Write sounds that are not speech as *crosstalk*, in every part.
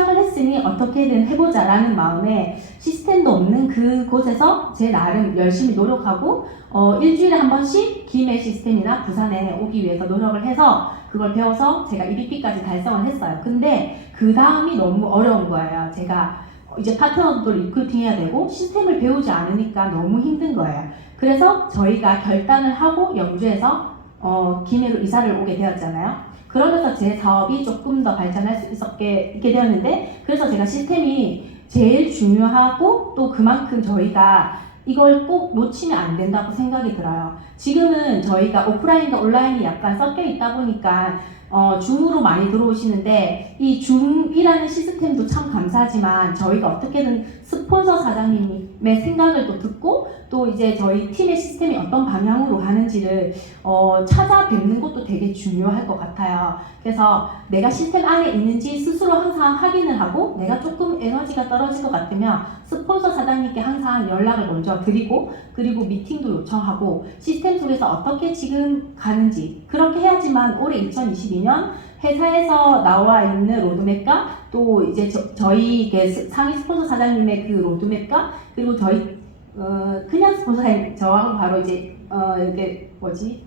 시작을 했으니 어떻게든 해보자라는 마음에 시스템도 없는 그곳에서 제 나름 열심히 노력하고 어, 일주일에 한 번씩 김해 시스템이나 부산에 오기 위해서 노력을 해서 그걸 배워서 제가 EBP까지 달성을 했어요. 근데 그 다음이 너무 어려운 거예요. 제가 이제 파트너도 리크루팅 해야 되고 시스템을 배우지 않으니까 너무 힘든 거예요. 그래서 저희가 결단을 하고 영주에서 어, 김해로 이사를 오게 되었잖아요. 그러면서 제 사업이 조금 더 발전할 수 있었게 있게 되었는데 그래서 제가 시스템이 제일 중요하고 또 그만큼 저희가 이걸 꼭 놓치면 안 된다고 생각이 들어요. 지금은 저희가 오프라인과 온라인이 약간 섞여 있다 보니까 어, 줌으로 많이 들어오시는데 이 줌이라는 시스템도 참 감사하지만 저희가 어떻게든 스폰서 사장님의 생각을 또 듣고 또 이제 저희 팀의 시스템이 어떤 방향으로 가는지를 어, 찾아뵙는 것도 되게 중요할 것 같아요. 그래서 내가 시스템 안에 있는지 스스로 항상 확인을 하고 내가 조금 에너지가 떨어질 것 같으면 스폰서 사장님께 항상 연락을 먼저 드리고 그리고 미팅도 요청하고 시스템 속에서 어떻게 지금 가는지 그렇게 해야지만 올해 2022년 회사에서 나와 있는 로드맵과 또 이제 저, 희 상위 스폰서 사장님의 그 로드맵과 그리고 저희 어, 그냥 스폰서 사장님 저하고 바로 이제 어, 이게 뭐지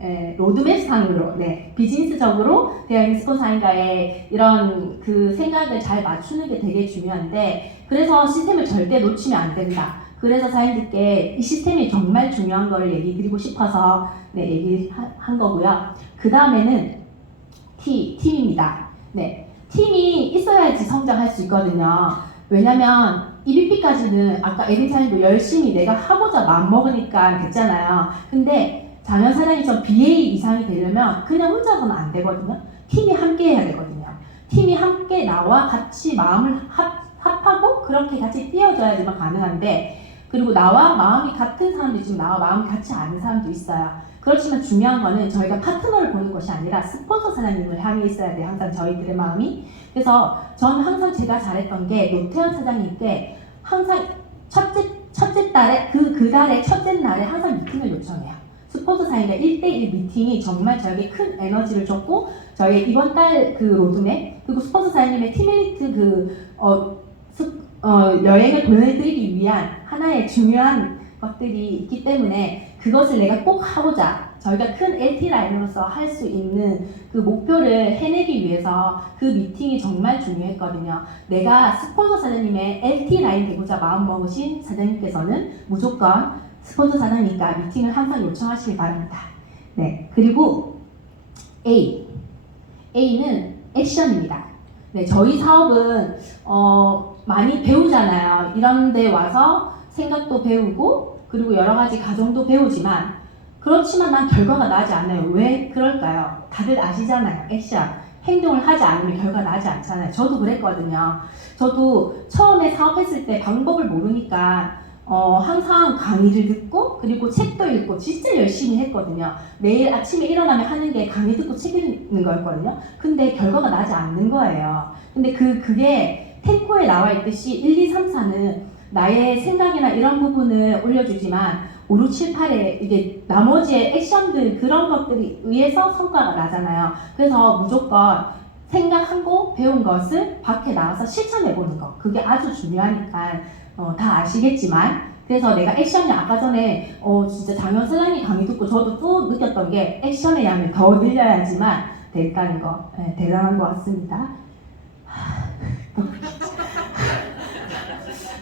에, 로드맵 상으로 네 비즈니스적으로 되어 있는 스폰서인가의 이런 그 생각을 잘 맞추는 게 되게 중요한데 그래서 시스템을 절대 놓치면 안 된다. 그래서 사장님들께 이 시스템이 정말 중요한 걸 얘기 드리고 싶어서 네, 얘기한 거고요. 그 다음에는 T, 팀입니다. 네, 팀이 있어야지 성장할 수 있거든요. 왜냐면 EBP까지는 아까 에디타님도 열심히 내가 하고자 마음먹으니까 됐잖아요. 근데 장현 사장님처럼 BA 이상이 되려면 그냥 혼자서는 안 되거든요. 팀이 함께 해야 되거든요. 팀이 함께 나와 같이 마음을 합, 합하고 그렇게 같이 뛰어줘야지만 가능한데 그리고 나와 마음이 같은 사람도 있지만 나와 마음이 같지 않은 사람도 있어요. 그렇지만 중요한 거는 저희가 파트너를 보는 것이 아니라 스폰서 사장님을 향해 있어야 돼요. 항상 저희들의 마음이. 그래서 저는 항상 제가 잘했던 게 노태현 사장님께 항상 첫째, 첫째 달에, 그, 그 달에 첫째 날에 항상 미팅을 요청해요. 스폰서 사장님과 1대1 미팅이 정말 저에게 큰 에너지를 줬고, 저희 이번 달 그 로드맵, 그리고 스폰서 사장님의 팀메이트 그, 어, 스, 어, 여행을 보내드리기 위한 하나의 중요한 것들이 있기 때문에 그것을 내가 꼭 하고자 저희가 큰 LT 라인으로서 할 수 있는 그 목표를 해내기 위해서 그 미팅이 정말 중요했거든요. 내가 스폰서 사장님의 LT 라인 되고자 마음 먹으신 사장님께서는 무조건 스폰서 사장님과 미팅을 항상 요청하시기 바랍니다. 네. 그리고 A. A는 액션입니다. 네, 저희 사업은 어, 많이 배우잖아요. 이런 데 와서 생각도 배우고 그리고 여러 가지 과정도 배우지만 그렇지만 난 결과가 나지 않아요. 왜 그럴까요? 다들 아시잖아요. 액션. 행동을 하지 않으면 결과 나지 않잖아요. 저도 그랬거든요. 저도 처음에 사업했을 때 방법을 모르니까 어, 항상 강의를 듣고 그리고 책도 읽고 진짜 열심히 했거든요. 매일 아침에 일어나면 하는 게 강의 듣고 책 읽는 거였거든요. 근데 결과가 나지 않는 거예요. 근데 그 그게 탱코에 나와 있듯이 1, 2, 3, 4는 나의 생각이나 이런 부분을 올려주지만 5, 6, 7, 8에 이게 나머지의 액션들 그런 것들이 의해서 성과가 나잖아요. 그래서 무조건 생각하고 배운 것을 밖에 나와서 실천해 보는 거. 그게 아주 중요하니까 어, 다 아시겠지만 그래서 내가 액션이 아까 전에 어, 진짜 장현 사장님 강의 듣고 저도 또 느꼈던 게 액션의 양을 더 늘려야지만 될까는 거 네, 대단한 것 같습니다.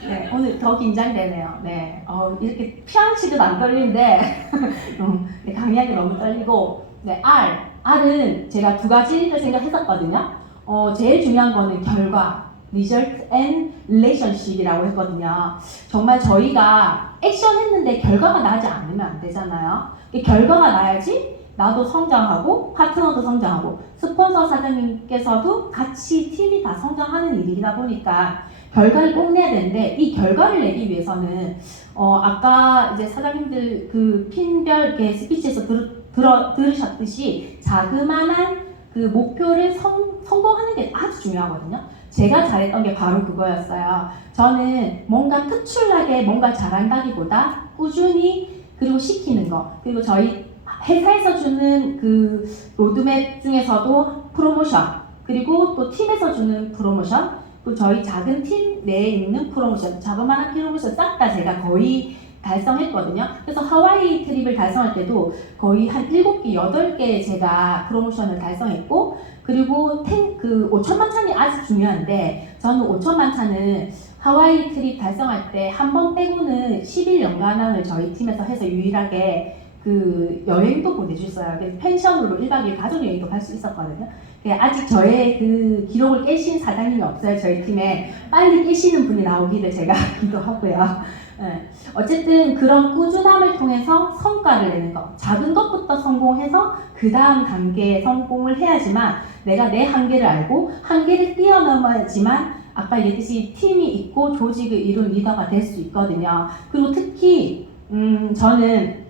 네, 오늘 더 긴장되네요. 네, 어, 이렇게 피아노치도 안 떨리는데 *laughs* 음, 네, 강의하기 너무 떨리고 네, R, R은 제가 두 가지를 생각했었거든요. 어, 제일 중요한 거는 결과, result and relationship이라고 했거든요. 정말 저희가 액션 했는데 결과가 나지 않으면 안 되잖아요. 결과가 나야지 나도 성장하고 파트너도 성장하고 스폰서 사장님께서도 같이 팀이 다 성장하는 일이다 보니까 결과를 꼭 내야 되는데 이 결과를 내기 위해서는 어 아까 이제 사장님들 그 핀별 이렇게 스피치에서 들, 들어, 들으셨듯이 자그마한 그 목표를 성, 성공하는 게 아주 중요하거든요. 제가 잘했던 게 바로 그거였어요. 저는 뭔가 특출나게 뭔가 잘한다기보다 꾸준히 그리고 시키는 거 그리고 저희 회사에서 주는 그 로드맵 중에서도 프로모션 그리고 또 팀에서 주는 프로모션, 또 저희 작은 팀 내에 있는 프로모션, 자그마한 프로모션 싹 다 제가 거의 달성했거든요. 그래서 하와이 트립을 달성할 때도 거의 한 7개, 8개 제가 프로모션을 달성했고, 그리고 탱, 그 5천만 찬이 아주 중요한데, 저는 5천만 찬은 하와이 트립 달성할 때 한 번 빼고는 10일 연간을 저희 팀에서 해서 유일하게 그 여행도. 그래서 펜션으로 1박 2일 가족 여행도 갈 수 있었거든요. 그 아직 저의 그 기록을 깨신 사장님이 없어요. 저희 팀에 빨리 깨시는 분이 나오기를 제가 *laughs* 기도하고요. 네. 어쨌든 그런 꾸준함을 통해서 성과를 내는 것. 작은 것부터 성공해서 그 다음 단계에 성공을 해야지만 내가 내 한계를 알고 한계를 뛰어넘어야지만 아까 얘기했듯이 팀이 있고 조직을 이룬 리더가 될 수 있거든요. 그리고 특히 음, 저는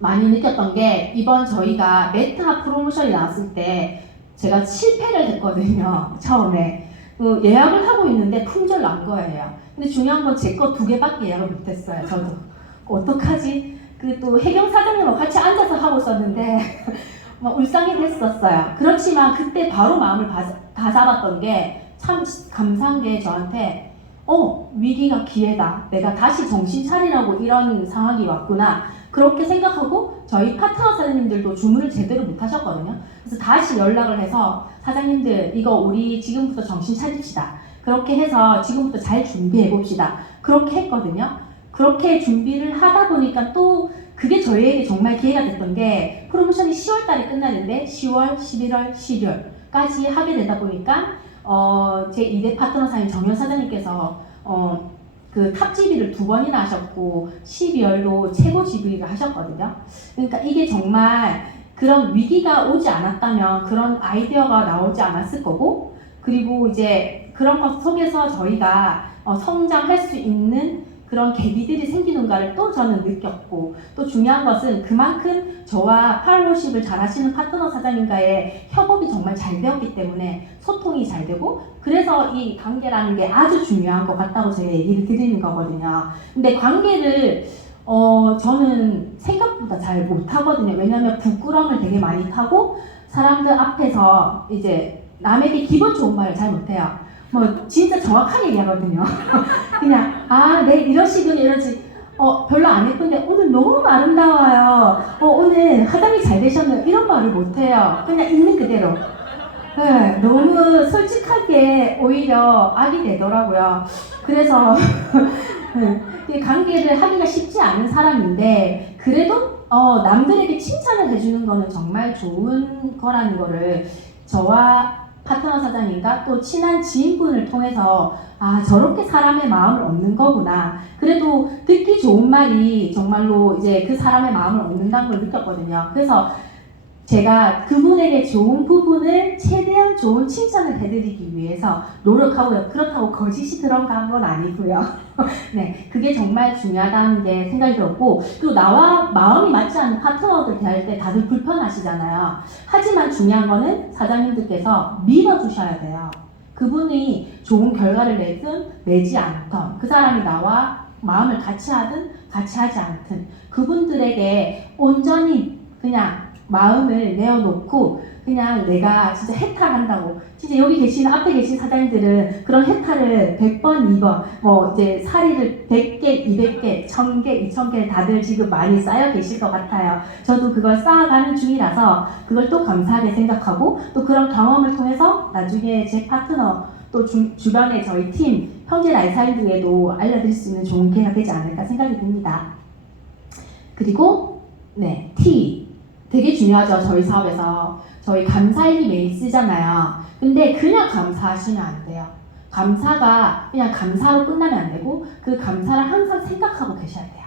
많이 느꼈던 게 이번 저희가 메타 프로모션이 나왔을 때 제가 실패를 했거든요. *laughs* 처음에 그 예약을 하고 있는데 품절 난 거예요. 근데 중요한 건 제 거 두 개밖에 예약을 못 했어요. 저도 어떡하지? 그 또 해경 사장님하고 같이 앉아서 하고 있었는데 *laughs* 막 울상해했었어요. 그렇지만 그때 바로 마음을 다, 다 잡았던 게 참 감사한 게 저한테 어 위기가 기회다. 내가 다시 정신 차리라고 이런 상황이 왔구나. 그렇게 생각하고 저희 파트너 사장님들도 주문을 제대로 못 하셨거든요. 그래서 다시 연락을 해서 사장님들 이거 우리 지금부터 정신 차립시다. 그렇게 해서 지금부터 잘 준비해 봅시다. 그렇게 했거든요. 그렇게 준비를 하다 보니까 또 그게 저희에게 정말 기회가 됐던 게 프로모션이 10월 달에 끝나는데 10월, 11월, 12월까지 하게 되다 보니까 어, 제 2대 파트너 사인 정현 사장님께서 어, 그 탑지비를 두 번이나 하셨고 12월도 최고 지비를 하셨거든요. 그러니까 이게 정말 그런 위기가 오지 않았다면 그런 아이디어가 나오지 않았을 거고 그리고 이제 그런 것 속에서 저희가 어, 성장할 수 있는 그런 계기들이 생기는가를 또 저는 느꼈고 또 중요한 것은 그만큼 저와 팔로우십을 잘 하시는 파트너 사장님과의 협업이 정말 잘 되었기 때문에 소통이 잘 되고 그래서 이 관계라는 게 아주 중요한 것 같다고 제가 얘기를 드리는 거거든요. 근데 관계를 어 저는 생각보다 잘 못하거든요. 왜냐하면 부끄러움을 되게 많이 타고 사람들 앞에서 이제 남에게 기분 좋은 말을 잘 못해요. 뭐 진짜 정확하게 얘기하거든요. *laughs* 그냥 아, 네 이러시군요 이러지. 어 별로 안 예쁜데 오늘 너무 아름다워요. 어 오늘 화장이 잘 되셨네요. 이런 말을 못해요. 그냥 있는 그대로. 네, 너무 솔직하게 오히려 악이 되더라고요. 그래서 *laughs* 네, 이 관계를 하기가 쉽지 않은 사람인데 그래도 어, 남들에게 칭찬을 해주는 거는 정말 좋은 거라는 거를 저와 파트너 사장님과 또 친한 지인분을 통해서 아 저렇게 사람의 마음을 얻는 거구나. 그래도 듣기 좋은 말이 정말로 이제 그 사람의 마음을 얻는다는 걸 느꼈거든요. 그래서 제가 그분에게 좋은 부분을 최대한 좋은 칭찬을 해드리기 위해서 노력하고요. 그렇다고 거짓이 들어간 건 아니고요. *laughs* 네, 그게 정말 중요하다는 게 생각이 들었고, 그리고 나와 마음이 맞지 않는 파트너들 대할 때 다들 불편하시잖아요. 하지만 중요한 거는 사장님들께서 믿어주셔야 돼요. 그분이 좋은 결과를 내든 내지 않던 그 사람이 나와 마음을 같이 하든 같이 하지 않든 그분들에게 온전히 그냥 마음을 내어놓고 그냥 내가 진짜 해탈한다고 진짜 여기 계시는 앞에 계신 사장님들은 그런 해탈을 100번, 2번 뭐 이제 사리를 100개, 200개, 1000개, 2000개 다들 지금 많이 쌓여 계실 것 같아요. 저도 그걸 쌓아가는 중이라서 그걸 또 감사하게 생각하고 또 그런 경험을 통해서 나중에 제 파트너 또 주, 주변에 저희 팀 형제 라이사이드에도 알려드릴 수 있는 좋은 기회가 되지 않을까 생각이 듭니다. 그리고 네 T 되게 중요하죠 저희 사업에서 저희 감사일기 매일 쓰잖아요. 근데 그냥 감사하시면 안 돼요. 감사가 그냥 감사로 끝나면 안 되고 그 감사를 항상 생각하고 계셔야 돼요.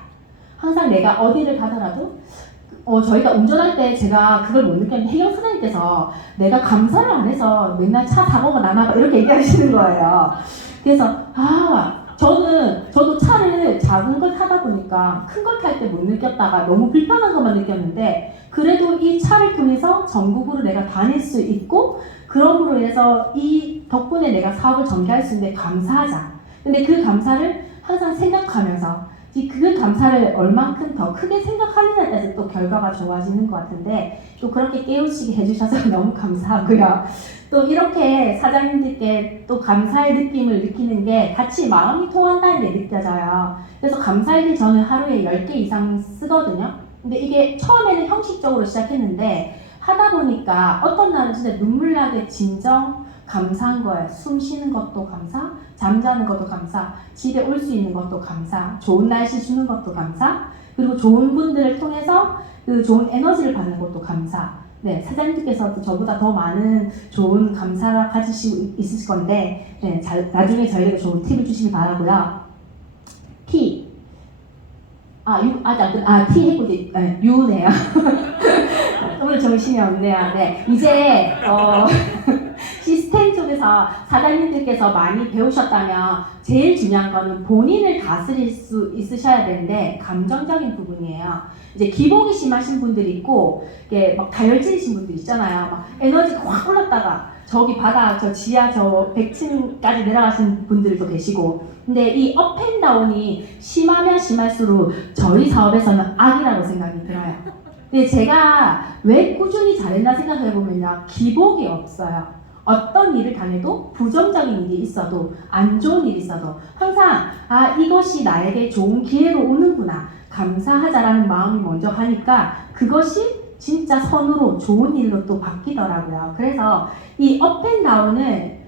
항상 내가 어디를 가더라도 어, 저희가 운전할 때 제가 그걸 못 느꼈는데 혜경 사장님께서 내가 감사를 안 해서 맨날 차 사고가 나나 봐 이렇게 얘기하시는 거예요. 그래서 아 저는 저도 차를 작은 걸 타다 보니까 큰 걸 탈 때 못 느꼈다가 너무 불편한 것만 느꼈는데 그래도 이 차를 통해서 전국으로 내가 다닐 수 있고 그럼으로 해서 이 덕분에 내가 사업을 전개할 수 있는데 감사하자. 근데 그 감사를 항상 생각하면서 이그 감사를 얼만큼 더 크게 생각하느냐에 따라서 또 결과가 좋아지는 것 같은데 또 그렇게 깨우치게 해주셔서 *laughs* 너무 감사하고요. 또 이렇게 사장님들께 또 감사의 느낌을 느끼는 게 같이 마음이 통한다는 게 느껴져요. 그래서 감사일기 저는 하루에 10개 이상 쓰거든요. 근데 이게 처음에는 형식적으로 시작했는데 하다 보니까 어떤 날은 진짜 눈물 나게 진정 감사한 거예요. 숨 쉬는 것도 감사, 잠자는 것도 감사, 집에 올 수 있는 것도 감사, 좋은 날씨 주는 것도 감사, 그리고 좋은 분들을 통해서 그 좋은 에너지를 받는 것도 감사. 네, 사장님께서도 저보다 더 많은 좋은 감사가 가지시고 있으실 건데, 네, 잘, 나중에 저희에게 좋은 팁을 주시기 바라고요. T. 아, 유, 아직 안 끝, 아, T 했고, 이제, 네, U네요. *laughs* 오늘 정신이 없네요. 네, 이제, 어, *laughs* 시스템 쪽에서 사장님들께서 많이 배우셨다면 제일 중요한 거는 본인을 다스릴 수 있으셔야 되는데 감정적인 부분이에요. 이제 기복이 심하신 분들이 있고 이게 막 다혈질이신 분들 있잖아요. 막 에너지가 확 올랐다가 저기 바다 저 지하 저 100층까지 내려가신 분들도 계시고 근데 이 업앤다운이 심하면 심할수록 저희 사업에서는 악이라고 생각이 들어요. 근데 제가 왜 꾸준히 잘했나 생각해 보면요 기복이 없어요. 어떤 일을 당해도 부정적인 일이 있어도 안 좋은 일이 있어도 항상 아 이것이 나에게 좋은 기회로 오는구나 감사하자라는 마음이 먼저 하니까 그것이 진짜 선으로 좋은 일로 또 바뀌더라고요. 그래서 이 업앤다운을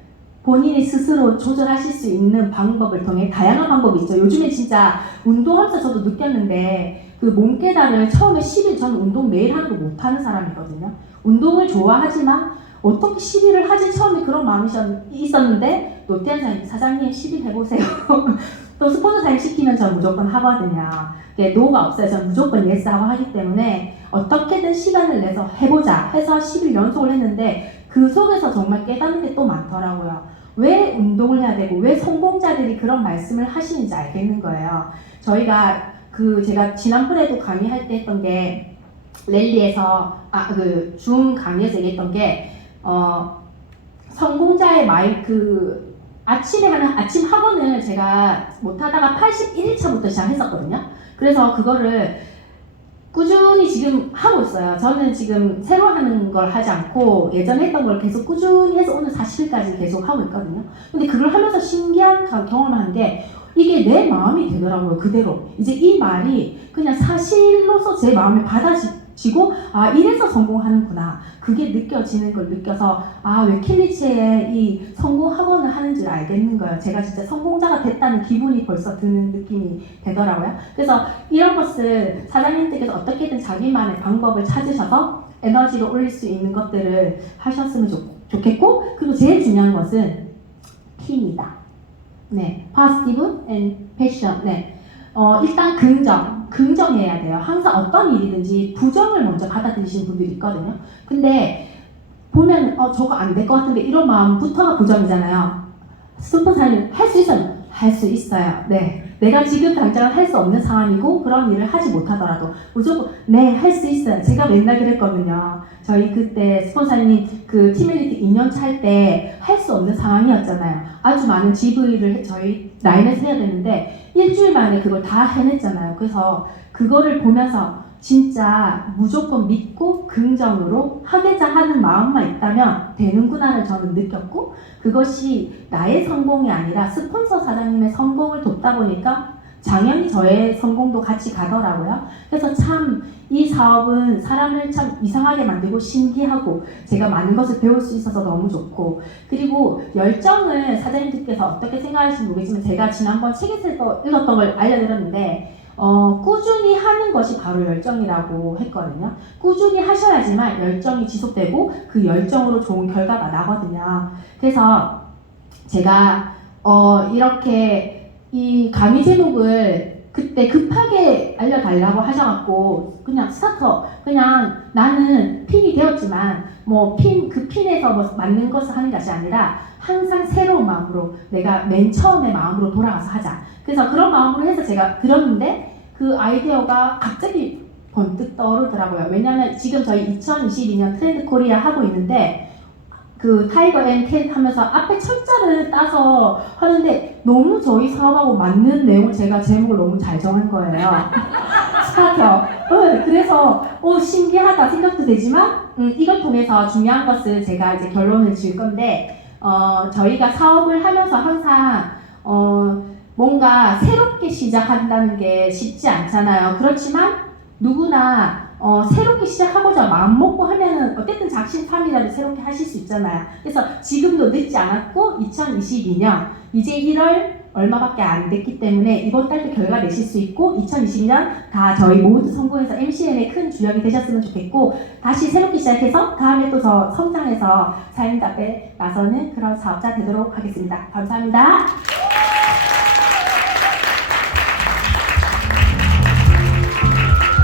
본인이 스스로 조절하실 수 있는 방법을 통해 다양한 방법이 있죠. 요즘에 진짜 운동하면서 저도 느꼈는데 그 몸깨달을 처음에 10일 저는 운동 매일 하는 거 못하는 사람이거든요. 운동을 좋아하지만 어떻게 10일을 하지 처음에 그런 마음이 있었- 있었는데 롯데한사님 사장님 10일 해보세요. *laughs* 또 스폰서 사인 시키면 저는 무조건 하거든요. 노가 없어요. 저는 무조건 예스 하고 하기 때문에 어떻게든 시간을 내서 해보자 해서 10일 연속을 했는데 그 속에서 정말 깨닫는 게 또 많더라고요. 왜 운동을 해야 되고 왜 성공자들이 그런 말씀을 하시는지 알겠는 거예요. 저희가 그 제가 지난번에도 강의할 때 했던 게 랠리에서 아그줌 강의에서 얘기했던 게 어, 성공자의 마일 그 아침에 하는 아침 학원을 제가 못하다가 81일차부터 시작했었거든요. 그래서 그거를 꾸준히 지금 하고 있어요. 저는 지금 새로 하는 걸 하지 않고 예전에 했던 걸 계속 꾸준히 해서 오늘 40일까지 계속 하고 있거든요. 근데 그걸 하면서 신기한 가- 경험을 한 게 이게 내 마음이 되더라고요. 그대로. 이제 이 말이 그냥 사실로서 제 마음에 받아지 고 아 이래서 성공하는구나. 그게 느껴지는 걸 느껴서 아 왜 킬리치의 이 성공 학원을 하는지를 알겠는 거예요. 제가 진짜 성공자가 됐다는 기분이 벌써 드는 느낌이 되더라고요. 그래서 이런 것을 사장님들께서 어떻게든 자기만의 방법을 찾으셔서 에너지를 올릴 수 있는 것들을 하셨으면 좋, 좋겠고 그리고 제일 중요한 것은 P입니다. 네, positive. 네, 어, 일단 긍정, 긍정해야 돼요. 항상 어떤 일이든지 부정을 먼저 받아들이시는 분들이 있거든요. 근데 보면 어 저거 안 될 것 같은데 이런 마음부터가 부정이잖아요. 스폰서는 할수 있어요. 할 수 있어요. 네. 내가 지금 당장 할 수 없는 상황이고 그런 일을 하지 못하더라도 무조건 네 할 수 있어요. 제가 맨날 그랬거든요. 저희 그때 스폰서님 그 티밀리티 2년 찰때할 수 없는 상황이었잖아요. 아주 많은 GV를 저희 라인에서 해야 되는데 일주일 만에 그걸 다 해냈잖아요. 그래서 그거를 보면서 진짜 무조건 믿고 긍정으로 하겠자 하는 마음만 있다면 되는구나를 저는 느꼈고 그것이 나의 성공이 아니라 스폰서 사장님의 성공을 돕다 보니까 당연히 저의 성공도 같이 가더라고요. 그래서 참 이 사업은 사람을 참 이상하게 만들고 신기하고 제가 많은 것을 배울 수 있어서 너무 좋고 그리고 열정을 사장님들께서 어떻게 생각하실지 모르겠지만 제가 지난번 책에서 읽었던 걸 알려드렸는데 어, 꾸준히 하는 것이 바로 열정이라고 했거든요. 꾸준히 하셔야지만 열정이 지속되고 그 열정으로 좋은 결과가 나거든요. 그래서 제가 어, 이렇게 이 강의 제목을 그때 급하게 알려달라고 하셔갖고 그냥 스타터 그냥 나는 핀이 되었지만 뭐 핀 그 핀에서 뭐 맞는 것을 하는 것이 아니라 항상 새로운 마음으로 내가 맨 처음의 마음으로 돌아가서 하자. 그래서 그런 마음으로 해서 제가 들었는데 그 아이디어가 갑자기 번뜩 떠오르더라고요. 왜냐면 지금 저희 2022년 트렌드 코리아 하고 있는데 그 타이거 앤캣 하면서 앞에 철자를 따서 하는데 너무 저희 사업하고 맞는 내용을 제가 제목을 너무 잘 정한 거예요. *laughs* 스타터. 네, 그래서 오 신기하다 생각도 되지만 음, 이걸 통해서 중요한 것을 제가 이제 결론을 지을 건데 어, 저희가 사업을 하면서 항상 어, 뭔가 새롭게 시작한다는 게 쉽지 않잖아요. 그렇지만 누구나 어, 새롭게 시작하고자 마음 먹고 하면은 어쨌든 작심삼일라도 새롭게 하실 수 있잖아요. 그래서 지금도 늦지 않았고 2022년 이제 1월 얼마밖에 안 됐기 때문에 이번 달도 결과 내실 수 있고 2020년 다 저희 모두 성공해서 MCN의 큰 주역이 되셨으면 좋겠고 다시 새롭게 시작해서 다음에 또더 성장해서 앞에 나서는 그런 사업자 되도록 하겠습니다. 감사합니다.